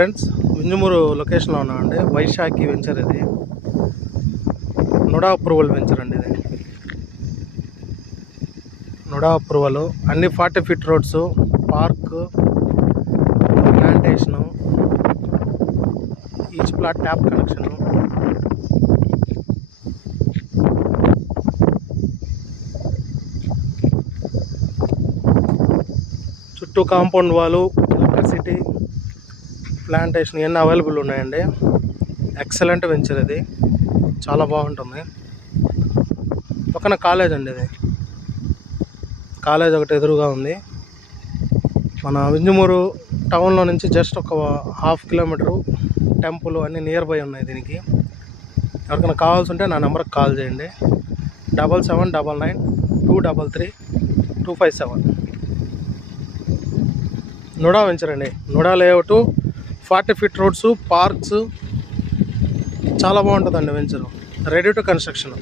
Friends, Vinjamuru లొకేషన్లో ఉన్నామండి. Vaisakhi venture ఇది. నుడా అప్రూవల్ వెంచర్ అండి ఇది. నుడా అప్రూవల్, అన్ని 40 feet roads, park, plantation, each plot tap connection, చుట్టూ కాంపౌండ్ వాలు, ఎలక్ట్రిసిటీ, ప్లాంటేషన్ ఇవన్నీ అవైలబుల్ ఉన్నాయండి. ఎక్సలెంట్ వెంచర్ ఇది, చాలా బాగుంటుంది. పక్కన కాలేజ్ అండి ఇది. కాలేజ్ ఒకటి ఎదురుగా ఉంది. మన వింజమూరు టౌన్లో నుంచి జస్ట్ ఒక 1/2 కిలోమీటరు. టెంపుల్ అన్నీ నియర్ బై ఉన్నాయి దీనికి. ఎవరికైనా కావాల్సి ఉంటే నా నెంబర్కి కాల్ చేయండి. 7799233257. నుడా వెంచర్ అండి. NUDA layout, 40 feet roads, parks, చాలా బాగుంటుందండి వెంచరు. Ready to construction.